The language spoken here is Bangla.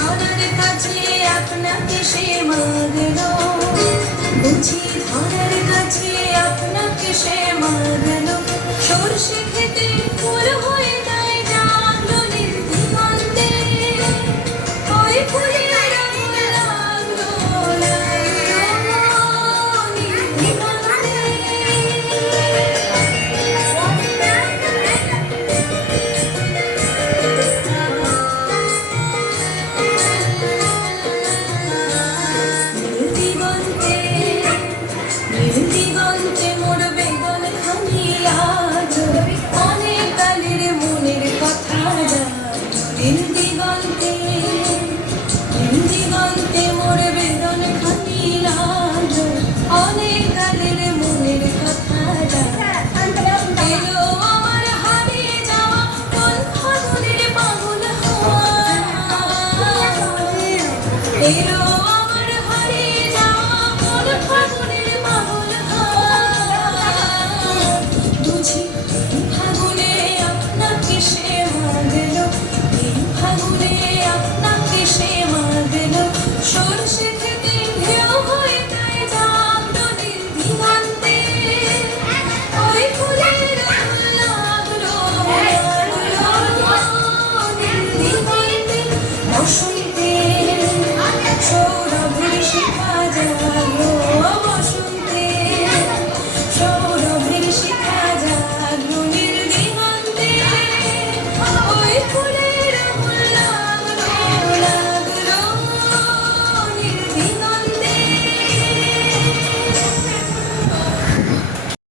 ধরার কাছে আপনাকে সে মাগলো, বুঝি ধরার কাছে আপনাকে সে মাগলো। সরষে খেতে ফুল হয়ে যায় জাগলো নির্দিগন্তে, ওই ফুলের রঙ লাগলো নির্দিগন্তে। দিগন্তে মোর বেদন খানি আজ, অনেক কালের মনের কথা দিগন্তে, দিগন্তে মোর বেদন খানি আজ, অনেক কালের মনের কথা এলো আমার হারিয়ে যাওয়া কোন ফাগুনের পাগল হওয়া, এলো